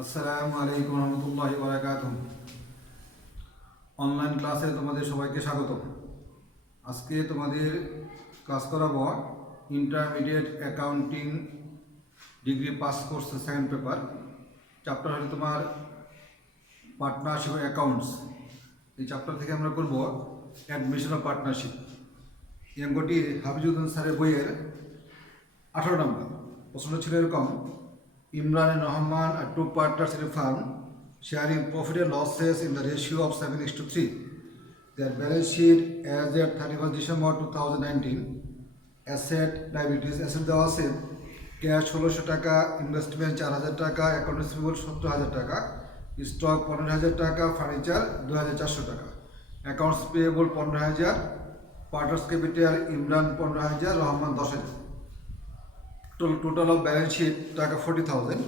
আসসালামু আলাইকুম রহমতুল্লাহি ওয়া বারাকাতুহু। অনলাইন ক্লাসে তোমাদের সবাইকে স্বাগত। আজকে তোমাদের ক্লাস করাবো ইন্টারমিডিয়েট অ্যাকাউন্টিং ডিগ্রি পাস কোর্সের সেকেন্ড পেপার। চ্যাপ্টার হলো তোমার পার্টনারশিপ অ্যাকাউন্টস। এই চ্যাপ্টার থেকে আমরা করব অ্যাডমিশন অফ পার্টনারশিপ। এই অঙ্কটি হাফিজুদ্দিন স্যারের বইয়ের 18 নম্বর। প্রশ্ন ছিল এরকম: Imran and Rahman are two partners in a firm sharing profit and losses in the ratio of 7:3. Their balance sheet as at 31st December 2019. Asset liabilities, asset দেওয়া আছে ক্যাশ 1600 টাকা, ইনভেস্টমেন্ট 4000 টাকা, অ্যাকাউন্ট রিসিভেবল 70000 টাকা, স্টক 15000 টাকা, ফার্নিচার 2400 টাকা, accounts payable 15000, partners capital Imran 15000, রহমান 10000. Total of balance sheet taka 40,000.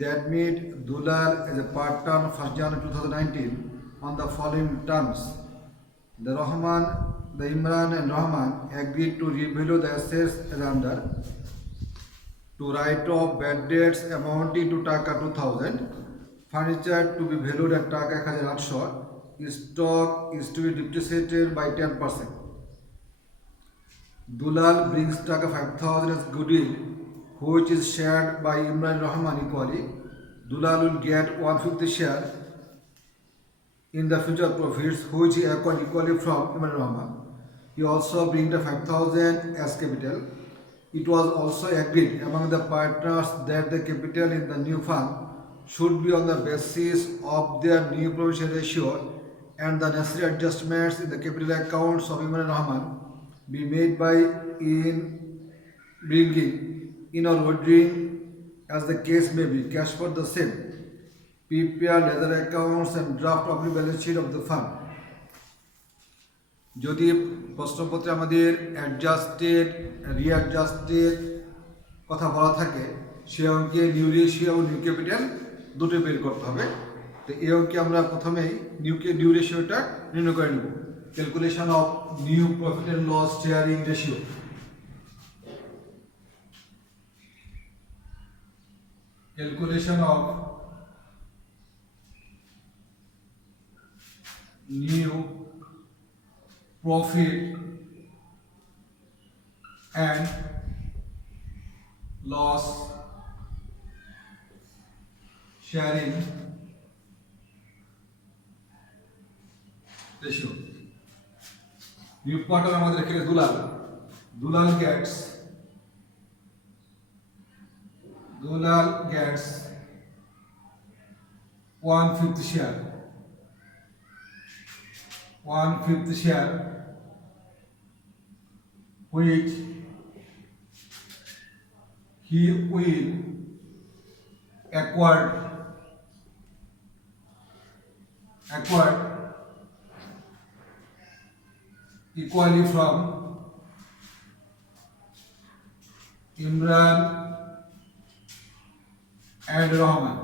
That made Dulal as a partner on 1st January 2019 on the following terms. The Imran and Rahman agreed to revalue the assets as under: to write off bad debts amounting to taka 2,000, furniture to be valued at taka 1800, stock is to be depreciated by 10%. Dulal brings taka 5,000 as goodwill, which is shared by Imran Rahman equally. Dulal will get 150 share in the future profits, which he acquired equally from Imran Rahman. He also brings the 5,000 as capital. It was also agreed among the partners that the capital in the new firm should be on the basis of their new provision ratio, and the necessary adjustments in the capital accounts of Imran Rahman be made by in bringing in or withdrawing, as the case may be, cash for the same. Prepare ledger accounts and draft of the balance sheet of the firm. যদি প্রশ্নপত্রে আমাদের অ্যাডজাস্টেড রিঅ্যাডজাস্টেড কথা বলা থাকে, সে অঙ্কে new ratio এবং new capital দুটো বের করতে হবে। তো এই অঙ্কে আমরা প্রথমেই নিউ রেশিওটা নির্ণয় করে নেব। Calculation of new profit and loss sharing ratio. Calculation of new profit and loss sharing ratio. New partner আমাদের এখানে Dulal gets 1/5 share. 1/5 share, which he will acquire equally from Imran and Rahman.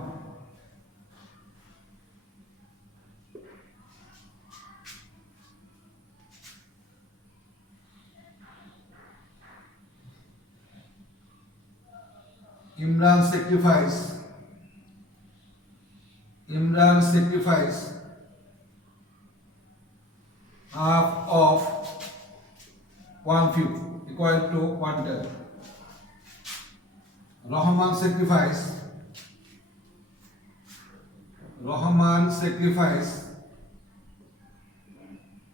Imran sacrifice half of 1/5 equal to 1/10. Rahman sacrifice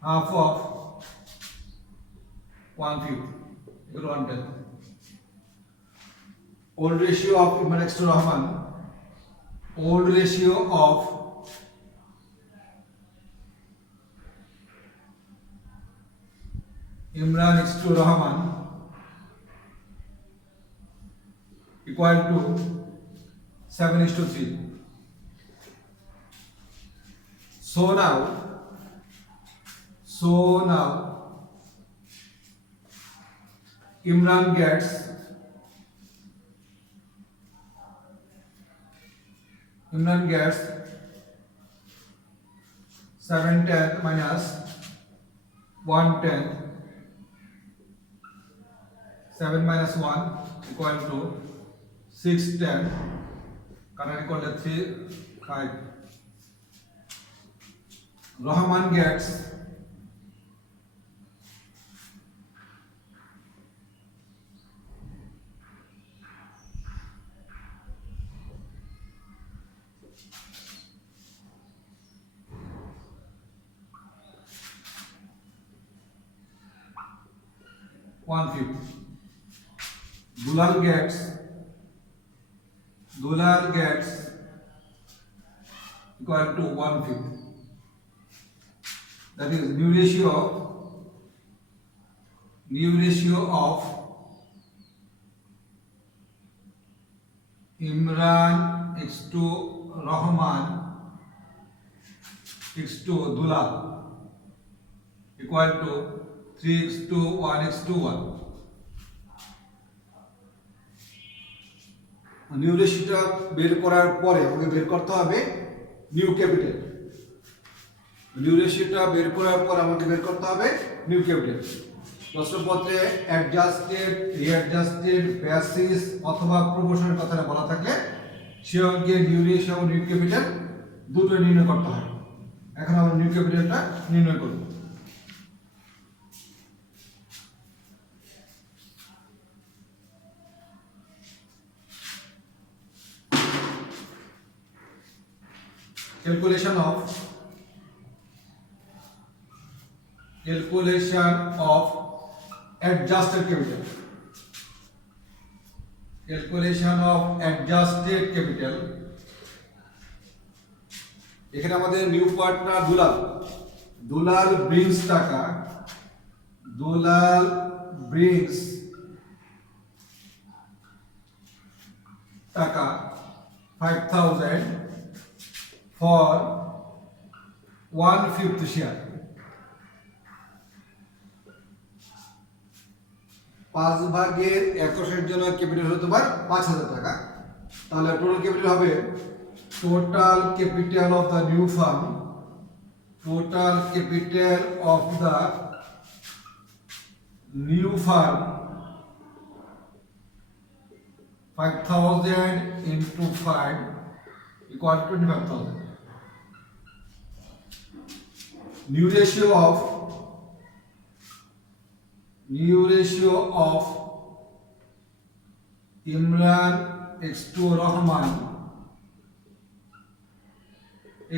half of 1/5 equal to 1/10. Old ratio of Imran next to Rahman. Old ratio of Imran next to Rahman equal to 7:3. So now Imran gets 7/10 minus 1/10. 7 minus 1 equal to 6/10 কাটাকাটি করলে 3 5 রহমান gets 1/5 Dulal gets equal to 1/5. That is new ratio of Imran x to Rahman x to Dulal equal to 3 x to 1 x to 1. নিউ রেশিওটা বের করার পরে আমাকে বের করতে হবে নিউ ক্যাপিটাল। নিউ রেশিওটা বের করার পর আমাকে বের করতে হবে নিউ ক্যাপিটাল। প্রশ্নপত্রে অ্যাডজাস্টেড, রিঅ্যাডজাস্টেড, বেসিস অথবা প্রপোর্শনের কথাটা বলা থাকলে সে অঙ্কে নিউ রেশিও এবং নিউ ক্যাপিটাল দুটো নির্ণয় করতে হয়। এখন আমরা নিউ ক্যাপিটালটা নির্ণয় করব। Calculation of adjusted capital. Calculation of adjusted capital. এখানে আমাদের নিউ পার্টনার দুলাল ব্রিংস টাকা, দুলাল ব্রিংস টাকা 5000 for 1/5 share। 5/21 জন্য ক্যাপিটাল হতে পারে 5000 টাকা। তাহলে টোটাল ক্যাপিটাল হবে total capital of the new farm, total capital of the new farm 5000 into 5 equal to 25,000. New ratio of Imran x to Rahman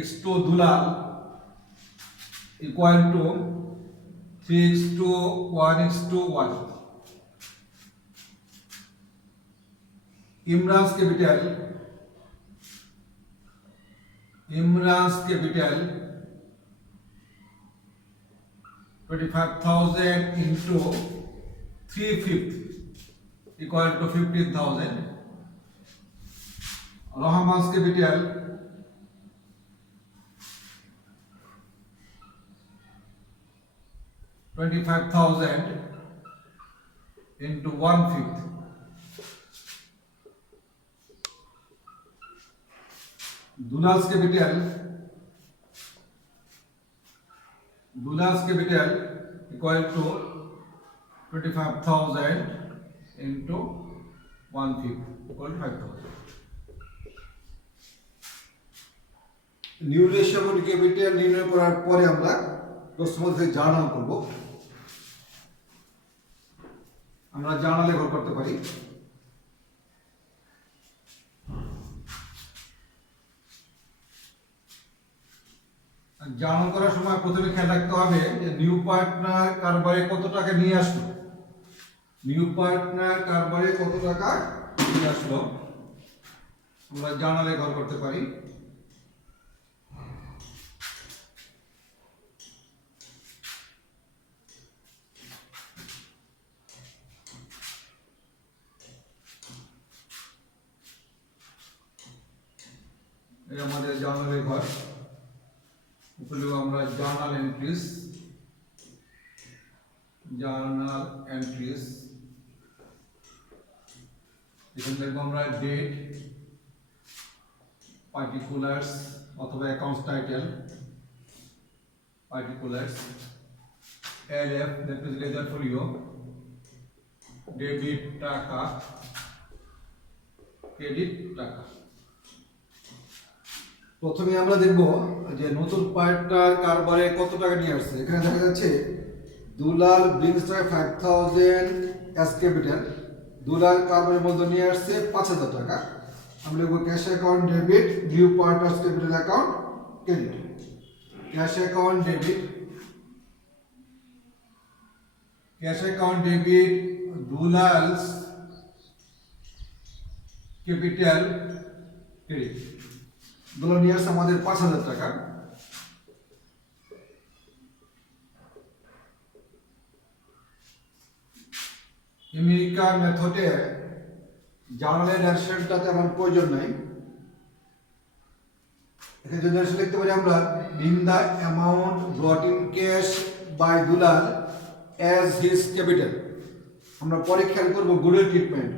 x to Dulal equal to 3 x to 1 x to 1. Imran's capital 25,000 into 3/5 equal to 15,000. Rahman's capital 25,000 into 1/5. Dulal's capital equal to 25,000 into 1/5 equal to 5,000. New ratio এবং ক্যাপিটাল নির্ণয় করার পরে আমরা প্রশ্নপত্রে জার্নাল করব। আমরা জার্নালে ঘর করতে পারি। জার্নাল করার সময় প্রথমে খেয়াল রাখতে হবে যে নিউ পার্টনার কারবারে কত টাকা নিয়ে আসলো, নিউ পার্টনার কারবারে কত টাকা নিয়ে আসলো আমরা জার্নালে ঘর করতে পারি। এই আমাদের জার্নালে ঘর, উপরে আমরা জার্নাল এন্ট্রিজ এখানে দেখবো আমরা ডেট, পার্টিকুলার্স অথবা accounts title, particulars, LF that is ledger folio, debit টাকা, ক্রেডিট টাকা। প্রথমে আমরা দেখব যে নতুন পার্টটার কারবারে কত টাকা নিয়ে আসছে। এখানে দেখা যাচ্ছে Dulal brings 5000 as capital. Dulal কারবারের মধ্যে নিয়ে আসছে 5000 টাকা। আমরা লিখব cash account debit new partners capital account credit. Cash account debit Dulal's capital credit. Dulal নিয়ে আসছে আমাদের 5000 টাকা। আমেরিকা মেথডে জার্নালের ডাইরেকশনটা তেমন প্রয়োজন নাই। এখানে যদি ডাইরেকশন লিখতে পারি আমরা in the amount brought in cash by Dulal as his capital. আমরা পরে খেয়াল করবো গুডউইল ট্রিটমেন্ট।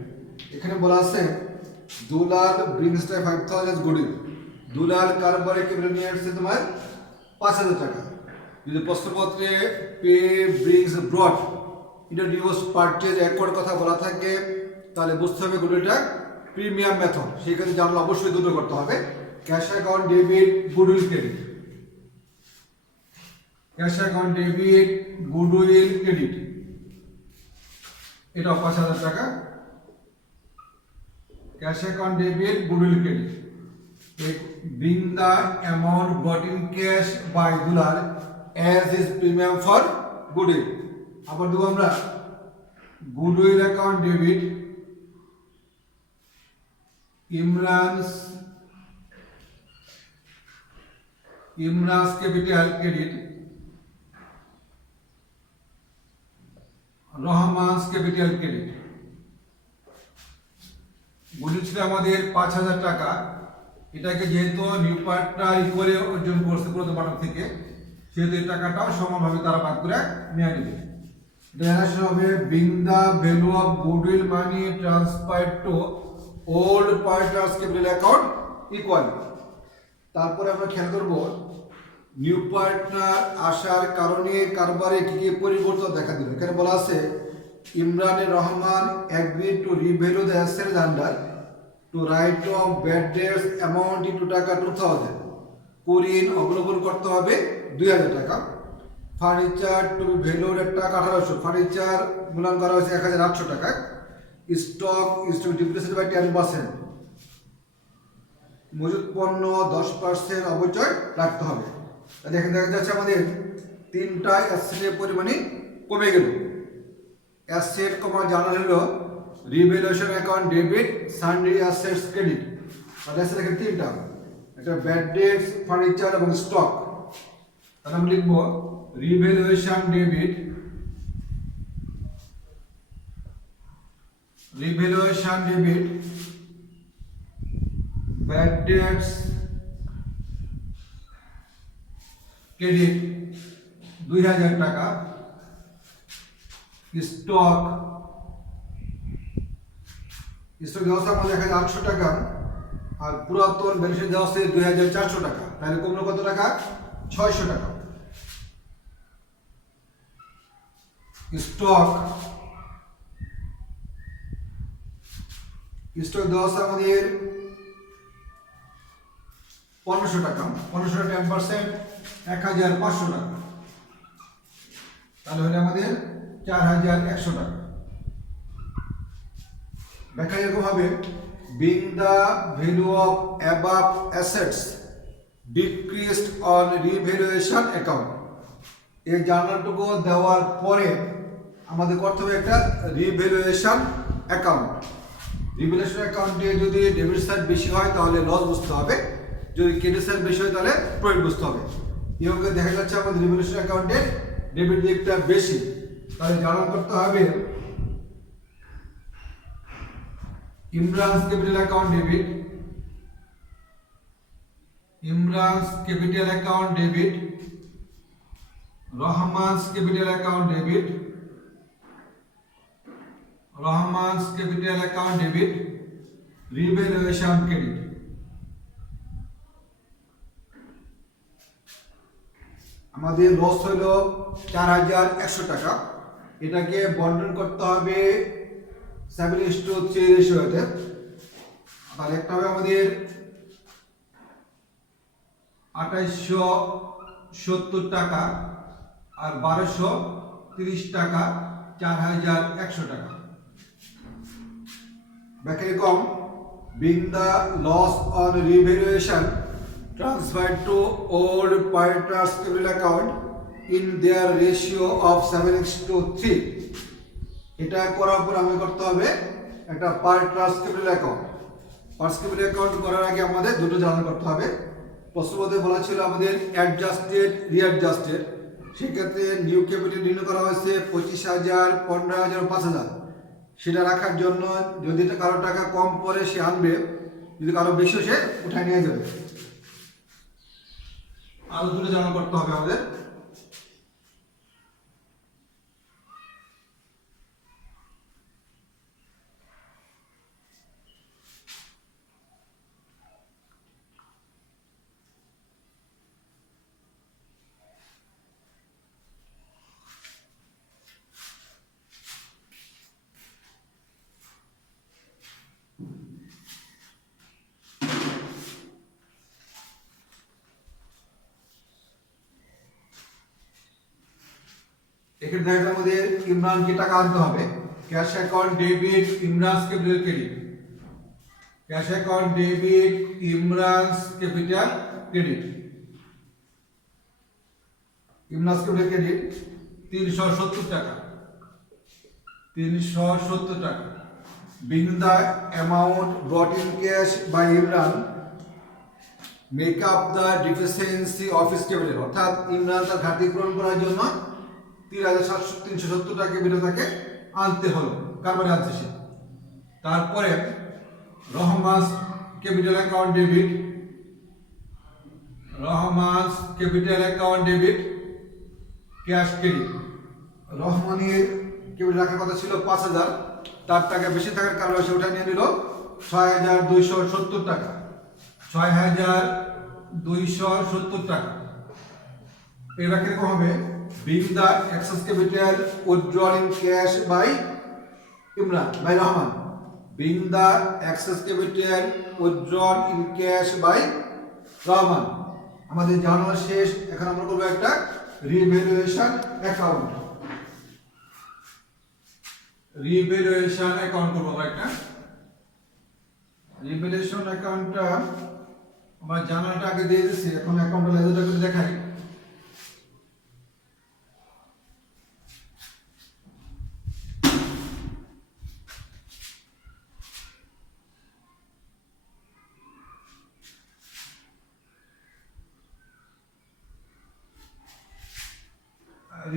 এখানে বলা আছে দুলাল ব্রিংস 5000 গুডউইল। দুলাল কারবারে ক্যাপিটাল নিয়ে আসছে তোমার 5000 টাকা। যদি প্রশ্নপত্রে পে ব্রিংস ব্রট ইন্ট্রোডিউস পারচেজ একর কথা বলা থাকে তাহলে বুঝতে হবে গুডউইলটা প্রিমিয়াম মেথড। সেই ক্ষেত্রে জানলে অবশ্যই দুটো করতে হবে, cash account debit goodwill credit. Cash account debit goodwill credit, এটা 5000 টাকা। Cash account debit goodwill credit. Bring the amount brought in cash by Dular as his premium for goodwill. আবার দেবো আমরা goodwill account debit Imran's capital credit Rahman's capital credit. Goodwill ছিল আমাদের 5000 টাকা। এটাকে যেহেতু নিউ পার্টনার ইকুয়ালি অর্জন করছে পুরো পার্টনার থেকে, সেহেতু এই টাকাটাও সমানভাবে তারা ভাগ করে নিয়ে নেবে। এটা হবে being the value of goodwill money transferred to old partners capital account equally. তারপরে আমরা খেয়াল করব নিউ পার্টনার আসার কারণে কারবারে কি কি পরিবর্তন দেখা দিল। এখানে বলা আছে ইমরানের Rahman agree to revalue the assets under to write off bad debts amounting to টাকা 2000। কুরিন অবলম্বন করতে হবে 2000 টাকা। ফার্নিচার টু বি ভ্যালুড টাকা 1800, ফার্নিচার মূল্যায়ন করা হয়েছে 1800 টাকা। Stock is to depreciate by 10%, মজুদ পণ্য 10% অবচয় রাখতে হবে। দেখেন দেখা যাচ্ছে আমাদের তিনটা অ্যাসেটের পরিমাণই কমে গেল। অ্যাসেট কমা জানা হলো revaluation account debit sundry assets credit. আর অ্যাসেট এখানে তিনটা, একটা ব্যাড ডেটস, ফার্নিচার এবং স্টক। তাহলে আমরা লিখব revaluation debit bad debts credit 2000 টাকা। স্টক দেওয়া আছে আমাদের 1800 টাকা, আর পুরাতন ব্যালেন্স দেওয়া আছে 2400 টাকা। তাহলে কমলো কত টাকা? 600 টাকা। স্টক দেওয়া আছে আমাদের 1500 টাকা। 1500 10% 1500 টাকা। তাহলে হলে আমাদের 4100 টাকা। ব্যাখ্যা এরকম হবে being the value of above assets decreased on revaluation account. এই জার্নালটুকু দেওয়ার পরে আমাদের করতে হবে একটা রিভ্যালুয়েশন অ্যাকাউন্ট। রিভ্যালুয়েশন অ্যাকাউন্টে যদি ডেবিট সাইড বেশি হয় তাহলে লস বুঝতে হবে, যদি ক্রেডিট সাইড বেশি হয় তাহলে প্রফিট বুঝতে হবে। এভাবে দেখা যাচ্ছে আমাদের রিভ্যালুয়েশন অ্যাকাউন্টে ডেবিট দিকটা বেশি, তাহলে জার্নাল করতে হবে Imran's capital account debit, Imran's capital account debit, Rahman's capital account debit, Rahman's capital account debit, revaluation credit. আমাদের লস হইল 4100 টাকা। এটাকে বন্টন করতে হবে 7:3 রেশিওতে। তাহলে একটা হবে আমাদের 2870 টাকা আর 1230 টাকা 4100 টাকা। ব্যাকের কম being the loss on revaluation transferred to old partners capital account in their ratio of 7:3। এটা করার পর আমাদের করতে হবে একটা partners capital account. Parts capital account করার আগে আমাদের দুটো জানা করতে হবে। প্রশ্নপত্রে বলা ছিল আমাদের অ্যাডজাস্টেড রিঅ্যাডজাস্টেড, সেক্ষেত্রে নিউ ক্যাপিটাল নির্ণয় করা হয়েছে 25,000, 15,000, 5,000। সেটা রাখার জন্য যদি কারো টাকা কম পড়ে সে আনবে, যদি কারো বেশি সে উঠায় নিয়ে যাবে। আরো দুটো জানা করতে হবে আমাদের। এখানে দেখা যায় আমাদের ইমরানকে টাকা আনতে হবে। Cash account debit, Imran's capital credit. Cash account debit, Imran's capital credit. Imran's capital credit 370 টাকা। 370 টাকা। Being the amount brought in cash by Imran make up the deficiency of his capital। অর্থাৎ ইমরান তার ঘাটতি পূরণ করার জন্য 370 টাকা বিটা তাকে আনতে হলো। কারবারে আনছে সে। তারপরে রহমাস ক্যাপিটাল অ্যাকাউন্ট ডেবিট, রহমাস capital account debit cash credit. রহমানের ক্যাপিটাল রাখার কথা ছিল 5,000, তার টাকা বেশি থাকার কারণে সে ওটা নিয়ে নিল 6,270 টাকা। 6,270 টাকা। এবার কিরকম হবে? Being the excess capital withdrawn in cash by Imran, by Rahman. Being the excess capital withdrawn in cash by Rahman. আমাদের জানার শেষ। এখন আমরা করব একটা রিভ্যালুয়েশন অ্যাকাউন্ট। রিভ্যালুয়েশন অ্যাকাউন্ট করব একটা। রিভ্যালুয়েশন অ্যাকাউন্টটা আমরা জানাটা আগে দিয়ে দিয়েছি, এখন অ্যাকাউন্টটা লেজারটা করে দেখাই।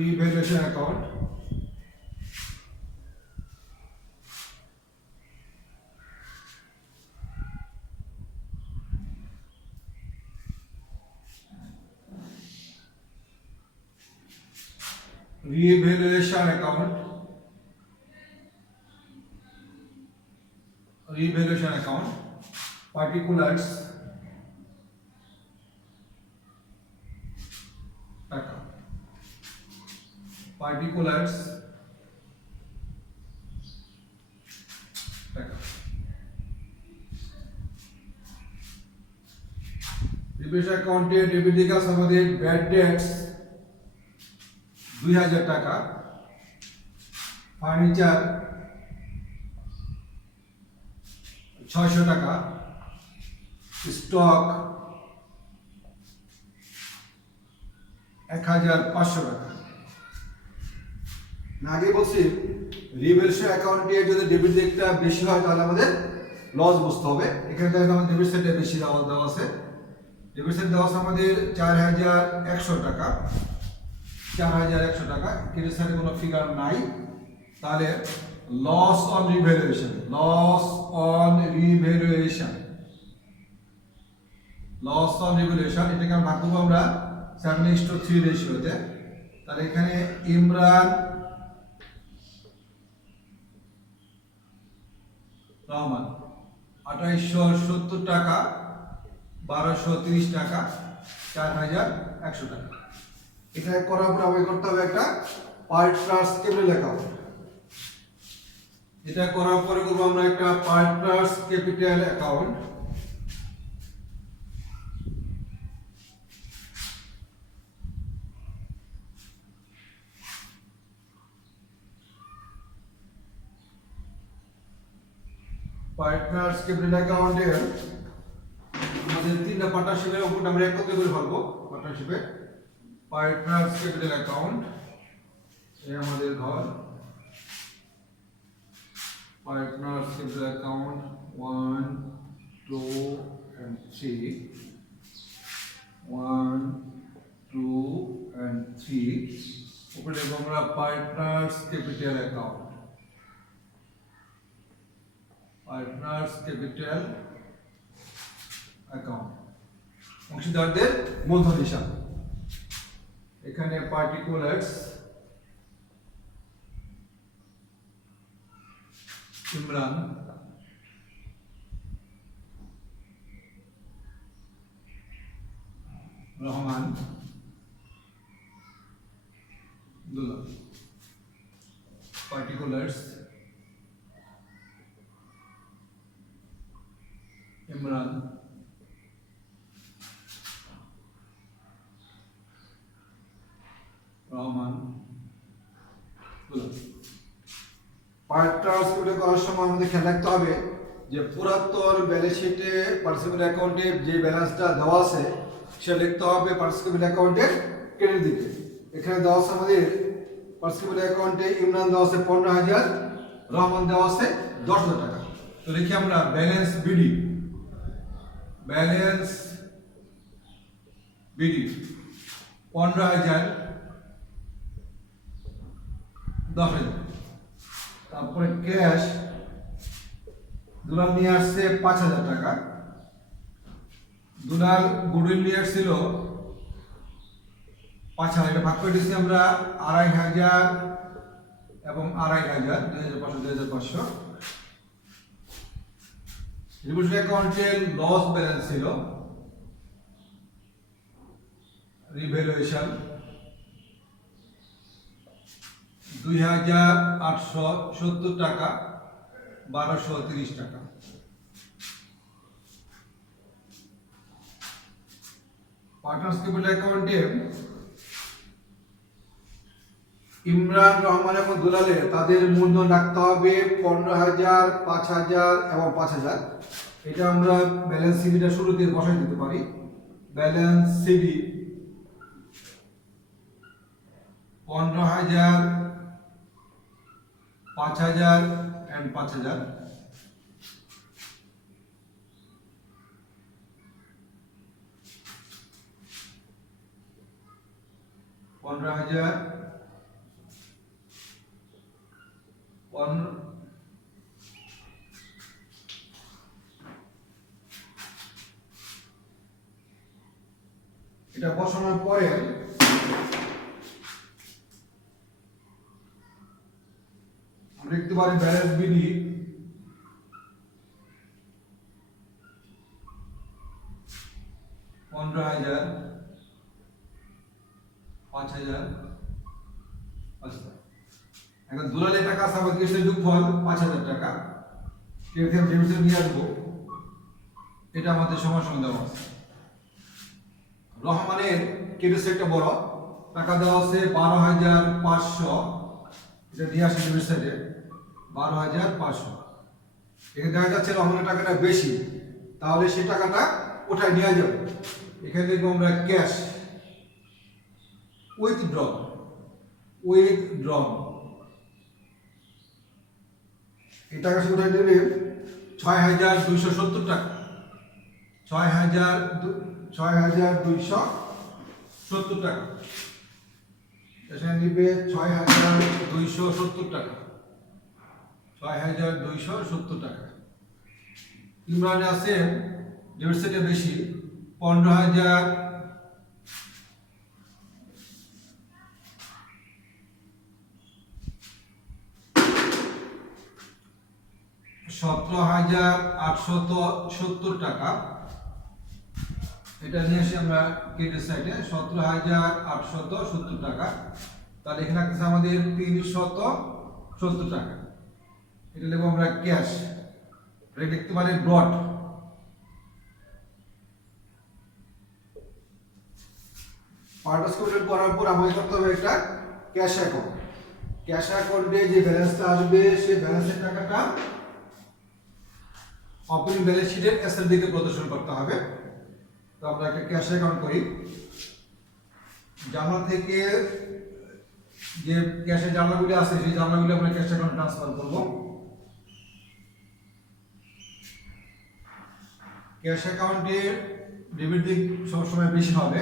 Revaluation account, revaluation account, revaluation account, particulars টাকা, particulars টাকা। রিভ্যালুয়েশন অ্যাকাউন্টে ডেবিট দিকে আছে আমাদের ব্যাড ডেটস 2,000 টাকা, ফার্নিচার 600 টাকা, স্টক 1,500 টাকা। আগে বলছি রিভ্যালুয়েশন অ্যাকাউন্টে যদি ডেবিট দিকটা বেশি হয় তাহলে আমাদের লস বুঝতে হবে। এখানে দেখেন আমাদের ডেবিট সাইডে বেশি দেওয়া আছে। ডেবিট সাইড দেওয়া আছে আমাদের 4,100 টাকা। 4,100 টাকা। ক্রেডিট সাইডে কোনো ফিগার নাই, তাহলে loss on revaluation, loss on revaluation, loss on revaluation এটাকে ভাগ করবো আমরা 7:3 রেশিওতে। তাহলে এখানে ইমরান রহমান 2,870 টাকা, 1,230 টাকা, 4,100 টাকা। এটা করার পর আমাকে করতে হবে একটা পার্টনার্স ক্যাপিটাল অ্যাকাউন্ট। এটা করার পরে করবো আমরা একটা partners capital account. Partners capital অ্যাকাউন্টের আমাদের তিনটা পার্টনারশিপের উপর আমরা একত্রে করে ফেলবো। পার্টনারশিপে পার্টনার্স ক্যাপিটাল অ্যাকাউন্ট এই আমাদের ঘর। পার্টনার্স ক্যাপিটাল অ্যাকাউন্ট 1 2 and 3 1 2 and 3 উপরে আমরা পার্টনার্স ক্যাপিটাল অ্যাকাউন্ট অংশীদারদের মূলধন হিসাব। এখানে পার্টিকুলার্স ইমরান, রহমান, দুলা। পার্টিকুলার্স ইমরান, রহমান, দুলা। পার্টনার্স ক্যাপিটাল করার সময় আমাদের খেয়াল রাখতে হবে যে পুরাতন ব্যালেন্স শিটে পার্টিসিপেন্ট অ্যাকাউন্টে যে ব্যালেন্সটা দেওয়া আছে সেটা লিখতে হবে পার্টিসিপেন্ট অ্যাকাউন্টের ক্রেডিট দিকে। এখানে দেওয়া আছে আমাদের পার্টিসিপেন্ট অ্যাকাউন্টে ইমরান দেওয়া আছে 15,000, রহমান দেওয়া আছে 10,000 টাকা। তো লিখি আমরা ব্যালেন্স বিডি 15,000 10,000। তারপরে ক্যাশ দুলাল নিয়ে আসছে 5,000 টাকা। দুলাল গুডউইল নিয়ে আসছিল 5,000, এটা ভাগ করে দিচ্ছি আমরা 2,500 এবং 2,500, 2,500। রিভলিউশন অ্যাকাউন্টে লস ব্যালেন্স ছিল রিভ্যালুয়েশন 2,870 টাকা, 1,230 টাকা। পার্টনার্স ক্যাপিটাল অ্যাকাউন্টে ইমরান, রহমান এবং দুলালে তাদের মূলধন রাখতে হবে 15,000, 5,000 এবং 5,000। এটা আমরা ব্যালেন্স সিডিটা শুরুতে বসাই দিতে পারি। ব্যালেন্স সিডি 15,000, 5,000 and 5,000। এটা বসানোর পরে আমরা লিখতে পারি ব্যালেন্স বিডি 15,000, 5,000। আচ্ছা, এখন দুলালে টাকা আছে আমাদের কেসে যোগফল 5,000 টাকা। এখানে ডেবিটে নিয়ে আসবো, এটা আমাদের সমান দেওয়া আছে। রহমানের কেটেছে একটা বড় টাকা দেওয়া আছে 12,500, এটা নিয়ে আসে ডেবিট সাইডে 12,500। এখানে দেখা যাচ্ছে রহমানের টাকাটা বেশি, তাহলে সেই টাকাটা কোথায় নিয়ে যাবে? এখানে দেখবো আমরা ক্যাশ উইথড্র এই টাকা সে কোথায় দেবে? 6,270 টাকা, 6,270 টাকা। এখানে দিবে 6,270 টাকা, 6,270 টাকা। ইমরানে আছে ডেবিট সাইডে বেশি 15,000, 17,870 টাকা। এটা নিয়ে আসি আমরা ক্রেডিট সাইডে 17,870 টাকা। তাহলে এখানে আছে আমাদের 370 টাকা। এটা লিখবো আমরা ক্যাশ। এটা লিখতে পারি ব্রড। পার্টনার্স ক্যাপিটাল করার পর আমাদের করতে হবে একটা ক্যাশ অ্যাকাউন্ট। ক্যাশ অ্যাকাউন্টে যে ব্যালেন্সটা আসবে সেই ব্যালেন্সের টাকাটা ওপেনিং ব্যালেন্স শিটের এসের দিকে প্রদর্শন করতে হবে। তো আমরা একটা ক্যাশ অ্যাকাউন্ট করি। জার্নাল থেকে যে ক্যাশের জার্নালগুলি আছে সেই জার্নালগুলি আমরা ক্যাশ অ্যাকাউন্টে ট্রান্সফার করব। ক্যাশ অ্যাকাউন্টে ডেবিট দিক সবসময় বেশি হবে।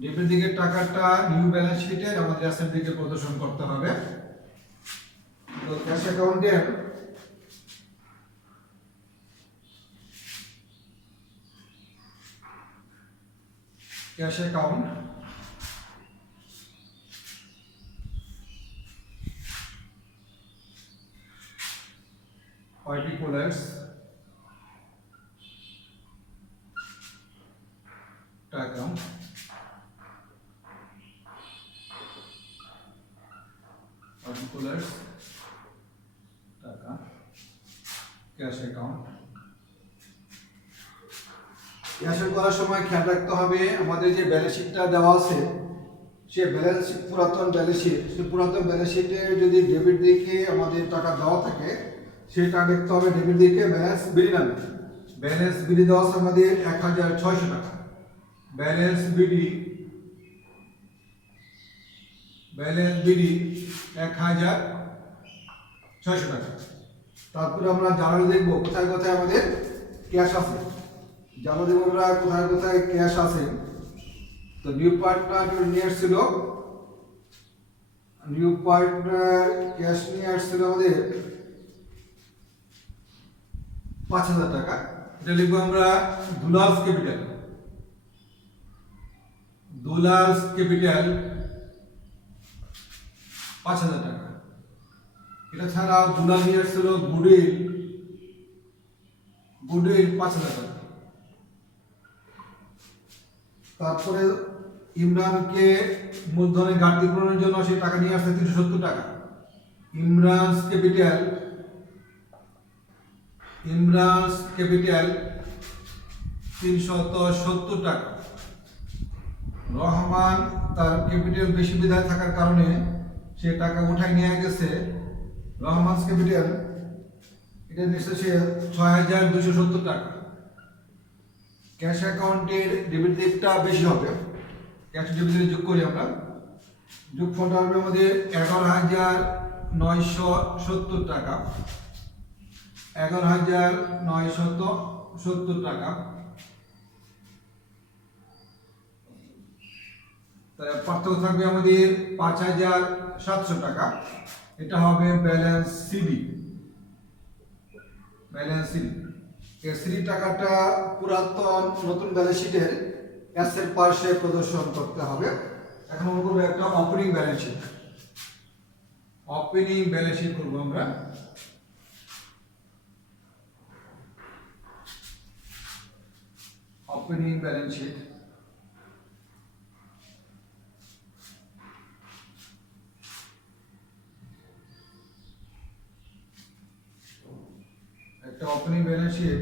ডেবিট দিকের টাকাটা নিউ ব্যালেন্স শিটে আমাদের অ্যাসেট দিকে প্রদর্শন করতে হবে। তো ক্যাশ অ্যাকাউন্টে ক্যাশ অ্যাকাউন্ট পার্টিকুলার্স টাকা পার্টিকুলার্স টাকা ক্যাশ অ্যাকাউন্ট। ক্যাশ করার সময় খেয়াল রাখতে হবে আমাদের যে ব্যালেন্স শিটটা দেওয়া আছে সে ব্যালেন্স শিট পুরাতন ব্যালেন্স শিট, সেই পুরাতন ব্যালেন্স শিটে যদি ডেবিট দিকে আমাদের টাকা দেওয়া থাকে সেটা দেখতে হবে ডেবিট দিকে ব্যালেন্স বিডি নামে। ব্যালেন্স বিডি দেওয়া আছে আমাদের 1600 টাকা। ব্যালেন্স বিডি 1600 টাকা। তারপরে আমরা জানালে দেখবো কোথায় কোথায় আমাদের ক্যাশ আছে। জানা দেবো আমরা কোথায় কোথায় ক্যাশ আছে। তো নিউ পার্টনার নিয়ে আসছিল, নিউ পার্টনার ক্যাশ নিয়ে আসছিল আমাদের 5000 টাকা। এটা লিখবো আমরা দুলালস ক্যাপিটাল। দুলালস ক্যাপিটাল 5000 টাকা। এটা ছাড়াও দুলাল নিয়ে আসছিল গুডউইল 5000 টাকা। তারপরে ইমরানকে মূলধনের ঘাটতি পূরণের জন্য সে টাকা নিয়ে আসছে 370 টাকা। ইমরানস ক্যাপিটাল 370 টাকা। রহমান তার ক্যাপিটাল বেশি বিধায় থাকার কারণে সে টাকা উঠায় নিয়ে গেছে। রহমানস ক্যাপিটাল এটা নিচ্ছে সে 6270 টাকা। ক্যাশ অ্যাকাউন্টের ডেবিট দিকটা বেশি হবে। ক্যাশ ডেবিট যোগ করি আমরা, যোগফলটা হবে আমাদের 11970 টাকা। 11970 টাকা। তাহলে পার্থক্য থাকবে আমাদের 5700 টাকা। এটা হবে ব্যালেন্স সিডি। ব্যালেন্স সিডি এই সিডি টাকাটা পুরাতন নতুন ব্যালেন্স শিটের অ্যাসেট পার্শ্বে প্রদর্শন করতে হবে। এখন আমরা করব একটা opening balance sheet. Opening balance sheet করব আমরা। ওপেনিং ব্যালেন্স শিট একটা opening balance sheet.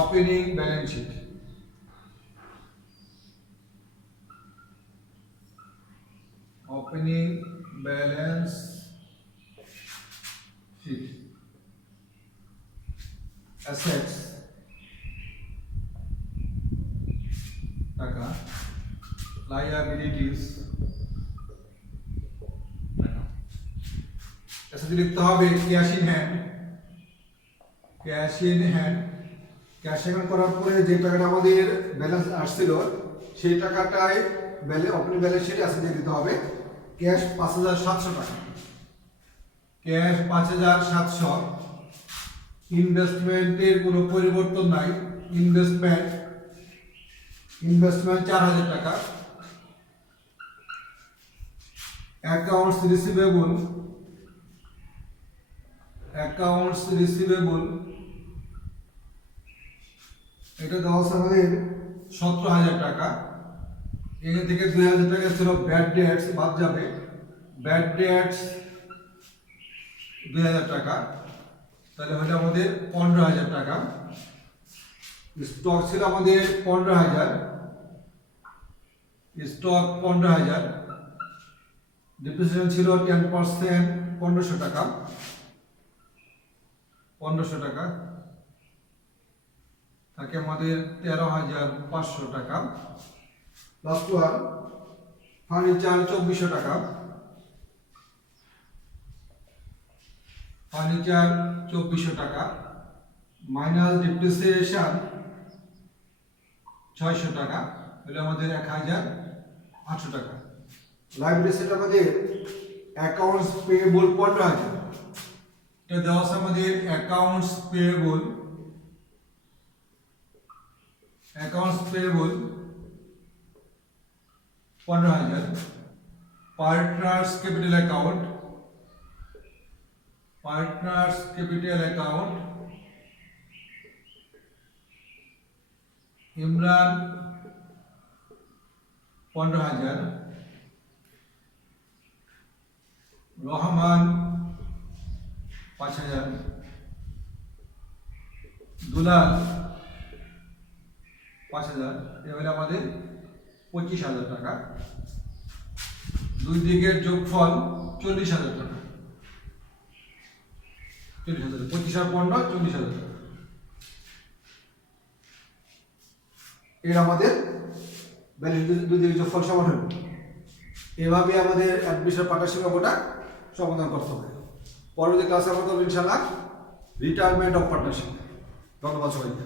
Opening balance sheet opening balance sheet assets টাকা, লায়াবিলিটিস টাকা। এসে লিখতে হবে cash in hand. Cash in hand cash account করার পরে যে টাকাটা আমাদের ব্যালেন্স আসছিল সেই টাকাটাই ওপেনিং ব্যালেন্স শিটে আসে দিয়ে দিতে হবে। ক্যাশ 5700 টাকা। ক্যাশ 5700। ইনভেস্টমেন্টের কোনো পরিবর্তন নাই। ইনভেস্টমেন্ট 4000 টাকা। অ্যাকাউন্টস রিসিভেবল এটা দেওয়া আছে আমাদের 17000 টাকা। এখান থেকে 2000 টাকা ছিল ব্যাড ডেটস বাদ যাবে। ব্যাড ডেটস 2000 টাকা। তাহলে হলো আমাদের 15000 টাকা। স্টক ছিল আমাদের 15000। স্টক 15000। ডিপ্রিসিয়েশন ছিল 10% 1500 টাকা। 1500 টাকা, তাকে আমাদের 13,500 টাকা। লাস্ট ওয়ান ফার্নিচার 2400 টাকা, ফার্নিচার 2400 টাকা মাইনাস ডিপ্রিসিয়েশন 600 টাকা, হলে আমাদের 1800 টাকা। লাইব্রেরি সেট আমাদের অ্যাকাউন্টস পেয়েবল 15,000, এটা দেওয়া আছে আমাদের accounts payable 15,000। Partners capital account, Imran 15,000, রহমান 5,000, দুলাল 5,000, এবারে আমাদের 25,000 টাকা। দুই দিকের যোগফল 40,000 টাকা। 40,000, 25 আর 15, 40,000 টাকা। এর আমাদের ব্যালেন্স দুই দিকের যোগফল সমান হবে। এভাবে আমাদের অ্যাডমিশন পার্টনারশিপ অঙ্কটা সমাধান করতে হবে। পরবর্তী ক্লাসে আমরা করব ইনশাআল্লাহ রিটায়ারমেন্ট অফ পার্টনারশিপ। ধন্যবাদ সবাইকে।